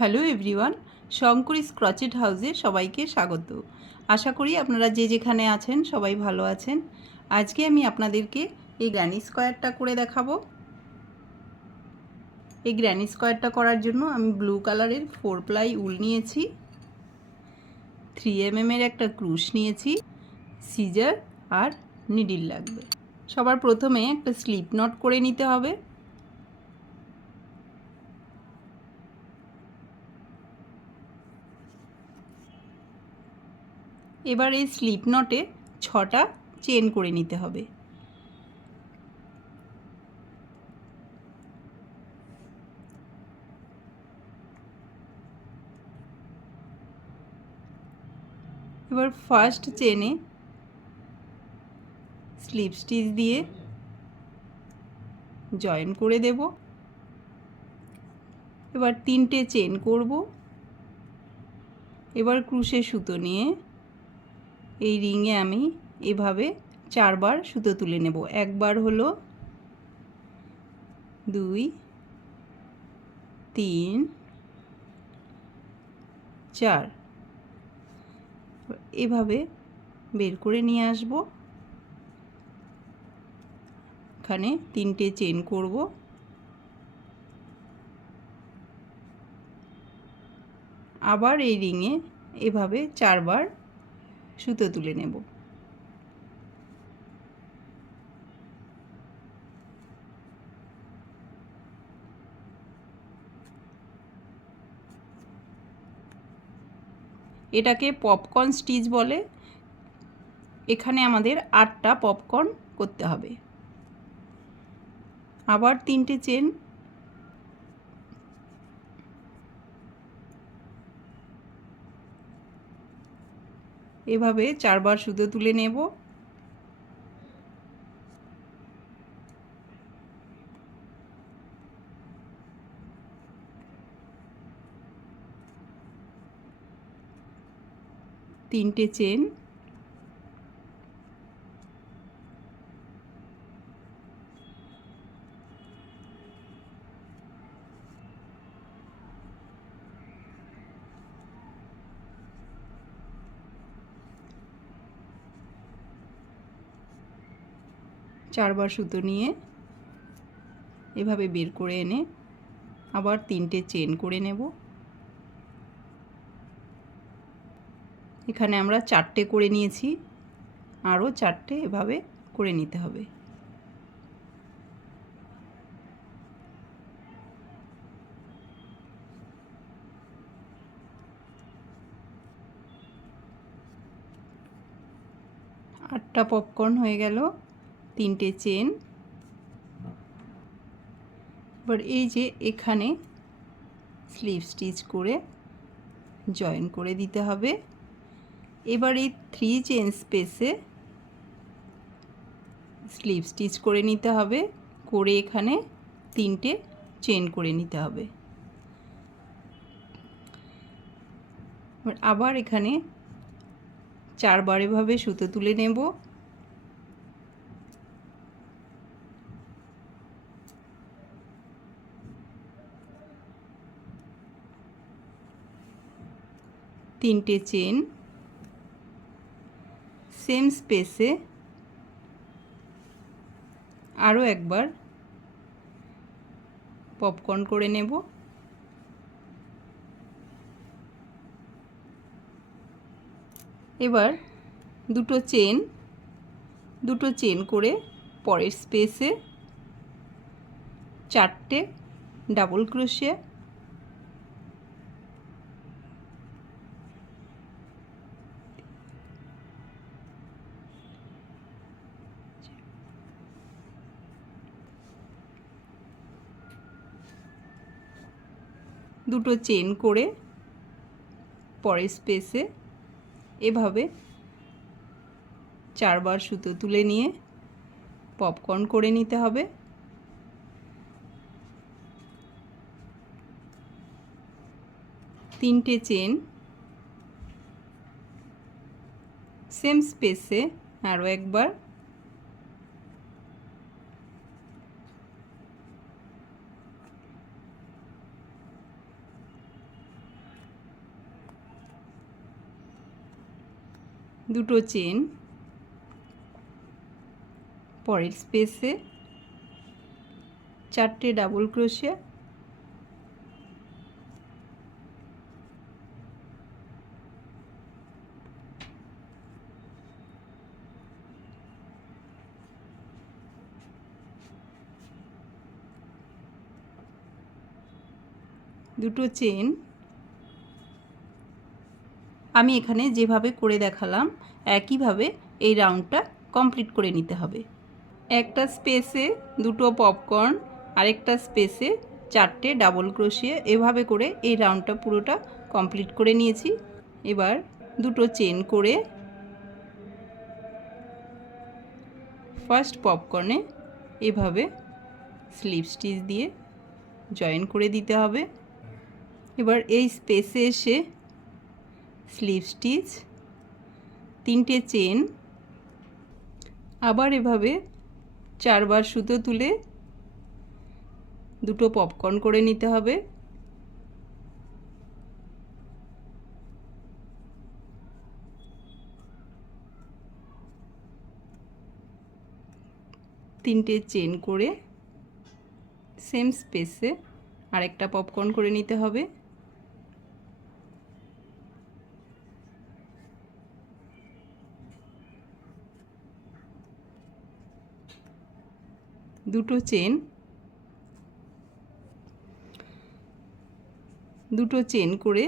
Hello everyone, শঙ্করীস crochet হাউসে সবাইকে স্বাগত। আশা করি আপনারা যে যেখানে আছেন সবাই ভালো আছেন। আজকে আমি আপনাদেরকে এই গ্র্যানি স্কোয়ারটা করে দেখাবো। এই গ্র্যানি স্কোয়ারটা করার জন্য আমি ব্লু কালারের 4 প্লাই উল নিয়েছি, 3 mm এর একটা ক্রুশ নিয়েছি, সিজার আর নিডিল লাগবে। সবার প্রথমে একটা স্লিপ নট করে নিতে হবে। এবার এই স্লিপ নটে 6টা চেন করে নিতে হবে। এবার ফার্স্ট চেনে স্লিপ স্টিচ দিয়ে জয়েন করে দেব। এবার 3টে চেন করব। এবার ক্রুশে সুতো নিয়ে এই রিংয়ে আমি এভাবে 4বার সুতো তুলে নেব। একবার হলো, 2, 3, 4, এভাবে বের করে নিয়ে আসব। এখানে 3টে চেন করব। আবার এই রিংয়ে এভাবে 4বার সুতো তুলে নেব। এটাকে পপকর্ন স্টিচ বলে। এখানে আমাদের 8টা পপকর্ন করতে হবে। আবার 3টে চেন, এভাবে 4বার সুতো তুলে নেব। তিনটে চেন, চারবার সুতো নিয়ে এভাবে বের করে এনে আবার 3টে চেন করে নেব। এখানে আমরা 4টে করে নিয়েছি, আরও 4টে এভাবে করে নিতে হবে। আটটা পপকর্ন হয়ে গেল, 3টে চেন। এবার এই যে এখানে স্লিপ স্টিচ করে জয়েন করে দিতে হবে। এবার এই 3 চেন স্পেসে স্লিপ স্টিচ করে নিতে হবে, করে এখানে 3টে চেন করে নিতে হবে। আবার এখানে 4বার এভাবে সুতো তুলে নেব। তিনটে চেন, সেম স্পেসে আরও একবার পপকর্ন করে নেব। এবার দুটো চেন করে পরের স্পেসে 4টে ডাবল ক্রোশে, দুটো চেন করে পরের স্পেসে এভাবে 4বার সুতো তুলে নিয়ে পপকর্ন করে নিতে হবে। তিনটে চেন, সেম স্পেসে আরও একবার দুটো চেন, পরের স্পেসে 4টে ডাবল ক্রোশিয়া, দুটো চেন। আমি এখানে যেভাবে করে দেখালাম একইভাবে এই রাউন্ডটা কমপ্লিট করে নিতে হবে। একটা স্পেসে দুটো পপকর্ন, আরেকটা স্পেসে 4টে ডাবল ক্রোশিয়া, এভাবে করে এই রাউন্ডটা পুরোটা কমপ্লিট করে নিয়েছি। এবার দুটো চেন করে ফার্স্ট পপকর্নে এভাবে স্লিপ স্টিচ দিয়ে জয়েন করে দিতে হবে। এবার এই স্পেসে এসে স্লিপ স্টিচ, 3টে চেন, আবার এভাবে 4বার সুতো তুলে দুটো পপকর্ন করে নিতে হবে। তিনটে চেন করে সেম স্পেসে আরেকটা পপকর্ন করে নিতে হবে। দুটো চেন, দুটো চেন করে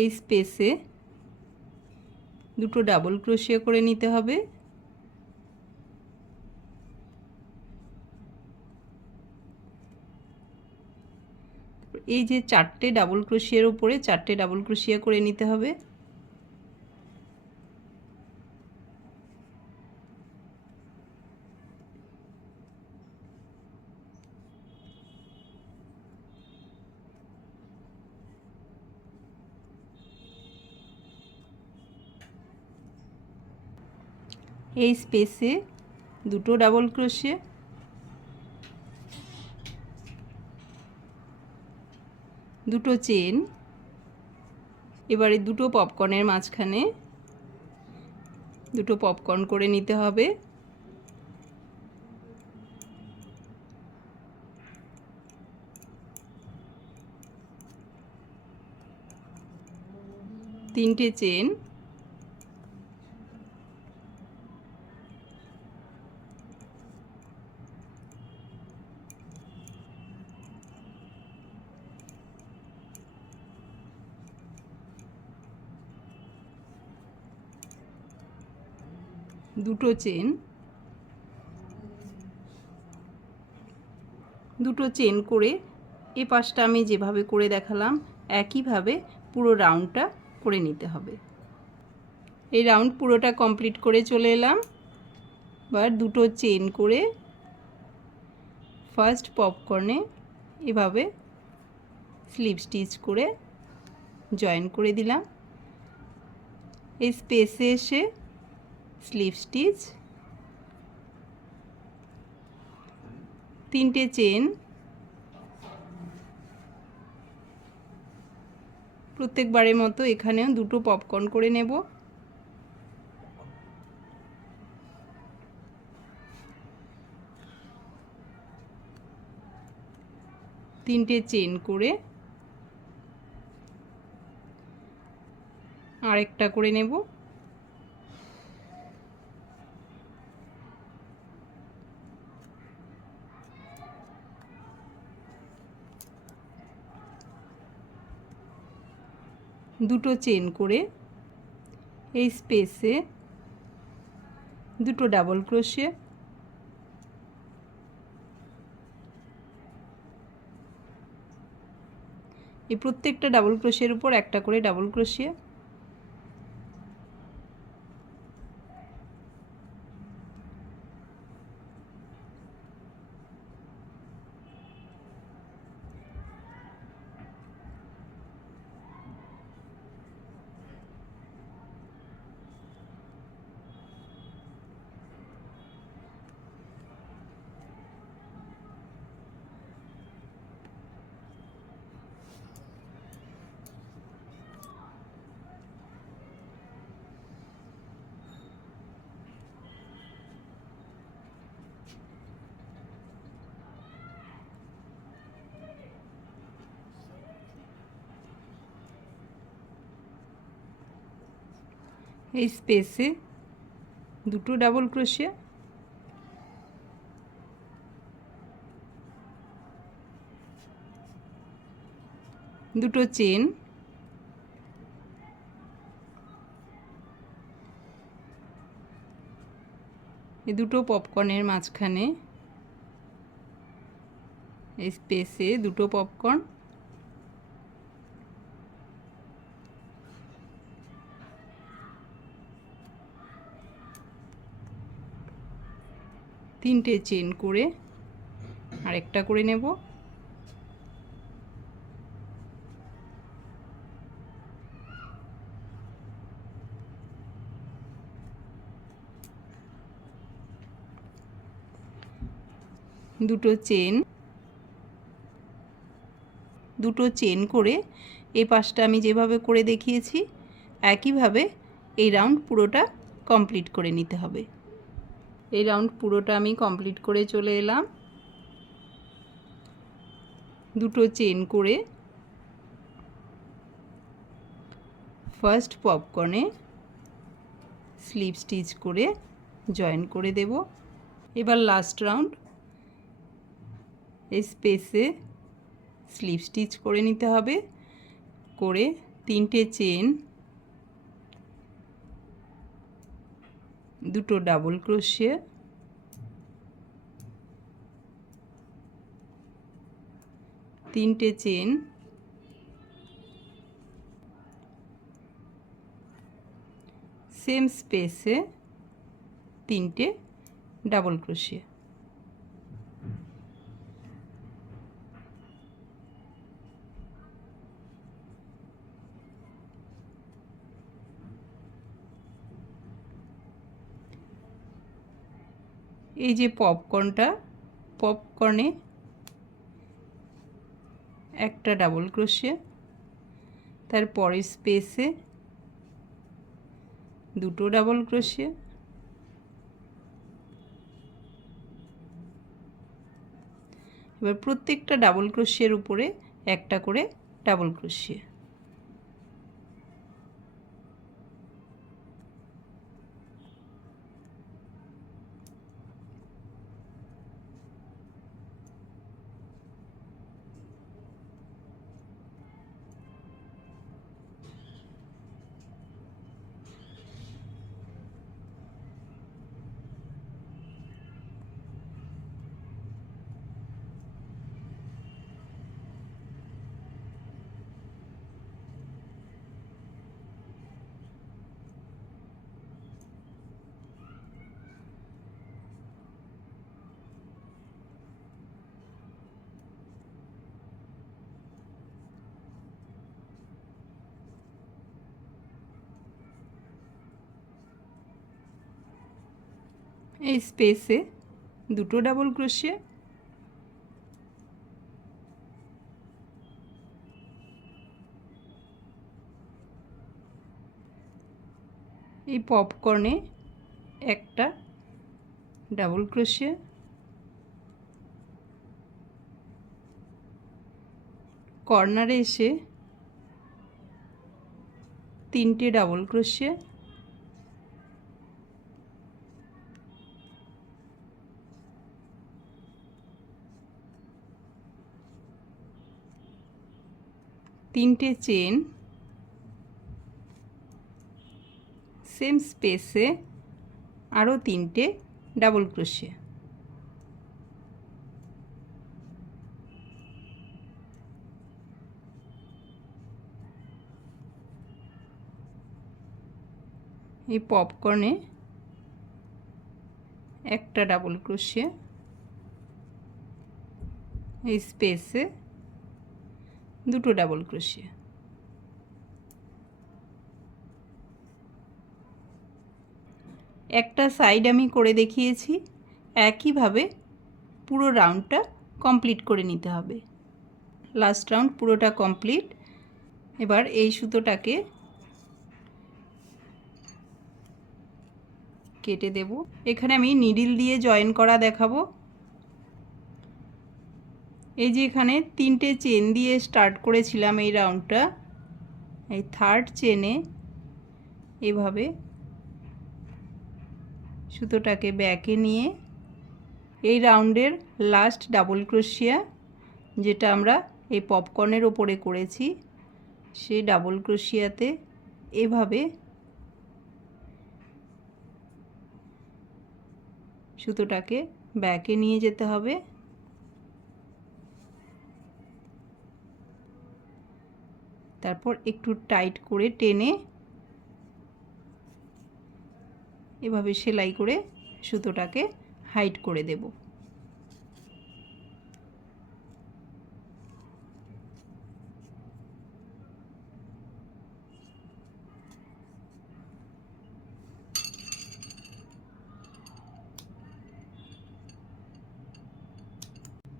এই স্পেসে দুটো ডাবল ক্রোশিয়া করে নিতে হবে। এই যে 4টে ডাবল ক্রোশিয়ার উপরে 4টে ডাবল ক্রোশিয়া করে নিতে হবে। এই স্পেসে দুটো ডাবল ক্রোশিয়া, দুটো চেন। এবারে দুটো পপকর্নের মাঝখানে দুটো পপকর্ন করে নিতে হবে। তিনটে চেন, দুটো চেন, দুটো চেন করে এ পাশটা আমি যেভাবে করে দেখালাম একইভাবে পুরো রাউন্ডটা করে নিতে হবে। এই রাউন্ড পুরোটা কমপ্লিট করে চলে এলাম। এবার দুটো চেন করে ফার্স্ট পপকর্নে এভাবে স্লিপ স্টিচ করে জয়েন করে দিলাম। এই স্পেসে এসে স্লিপ স্টিচ, 3টে চেন, প্রত্যেকবারের মতো এখানেও দুটো পপকর্ন করে নেব। তিনটে চেন করে আরেকটা করে নেব। দুটো চেন করে এই স্পেসে দুটো ডাবল ক্রোশিয়া, এই প্রত্যেকটা ডাবল ক্রোশিয়ার উপর একটা করে ডাবল ক্রোশিয়া, এই স্পেসে দুটো ডাবল ক্রোশে, দুটো চেন, এই দুটো পপকর্নের মাঝখানে এই স্পেসে দুটো পপকর্ন, তিনটে চেন করে আরেকটা করে নেব। দুটো চেন করে এই পাশটা আমি যেভাবে করে দেখিয়েছি একইভাবে এই রাউন্ড পুরোটা কমপ্লিট করে নিতে হবে। এই রাউন্ড পুরোটা আমি কমপ্লিট করে চলে এলাম। দুটো চেন করে ফার্স্ট পপকর্নে স্লিপ স্টিচ করে জয়েন করে দেব। এবার লাস্ট রাউন্ড এই স্পেসে স্লিপ স্টিচ করে নিতে হবে, করে তিনটে চেন, দুটো ডাবল ক্রোশে, তিনটে চেন, সেম স্পেসে তিনটে ডাবল ক্রোশে। এই যে পপকর্নে একটা ডাবল ক্রোশে, তারপরের স্পেসে দুটো ডাবল ক্রোশে, এবার প্রত্যেকটা ডাবল ক্রোশের উপরে একটা করে ডাবল ক্রোশে। এই স্পেসে দুটো ডাবল ক্রোশে, এই পপকর্নে একটা ডাবল ক্রোশে, কর্নারে এসে তিনটে ডাবল ক্রোশে, তিনটে চেন, সেম স্পেসে আরও তিনটে ডাবল ক্রোশে। এই পপকর্নে একটা ডাবল ক্রোশে, এই স্পেসে দুটো ডাবল ক্রোশে। একটা সাইড আমি করে দেখিয়েছি, একইভাবে পুরো রাউন্ডটা কমপ্লিট করে নিতে হবে। লাস্ট রাউন্ড পুরোটা কমপ্লিট। এবার এই সুতোটাকে কেটে দেব। এখানে আমি নিডল দিয়ে জয়েন করা দেখাবো। এই যে এখানে তিনটে চেন দিয়ে স্টার্ট করেছিলাম এই রাউন্ডটা, এই থার্ড চেনে এভাবে সুতোটাকে ব্যাকে নিয়ে এই রাউন্ডের লাস্ট ডাবল ক্রোশিয়া যেটা আমরা এই পপকর্নের ওপরে করেছি সেই ডাবল ক্রোশিয়াতে এভাবে সুতোটাকে ব্যাকে নিয়ে যেতে হবে। তারপর একটু টাইট করে টেনে এভাবে সেলাই করে সুতোটাকে হাইড করে দেব।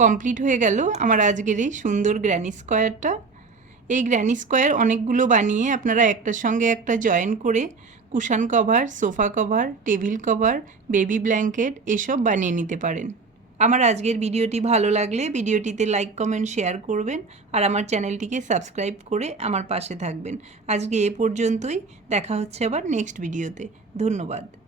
কমপ্লিট হয়ে গেল আমার আজকের এই সুন্দর গ্র্যানি স্কোয়ারটা। এই গ্র্যানি স্কোয়ার অনেকগুলো বানিয়ে আপনারা একটার সঙ্গে একটা জয়েন করে cushion cover, sofa cover, table cover, baby blanket এসব বানিয়ে নিতে পারেন। আমার আজকের ভিডিওটি ভালো লাগলে ভিডিওটিতে লাইক, কমেন্ট, শেয়ার করবেন আর আমার চ্যানেলটিকে সাবস্ক্রাইব করে আমার পাশে থাকবেন। আজকে এ পর্যন্তই, দেখা হচ্ছে আবার নেক্সট ভিডিওতে। ধন্যবাদ।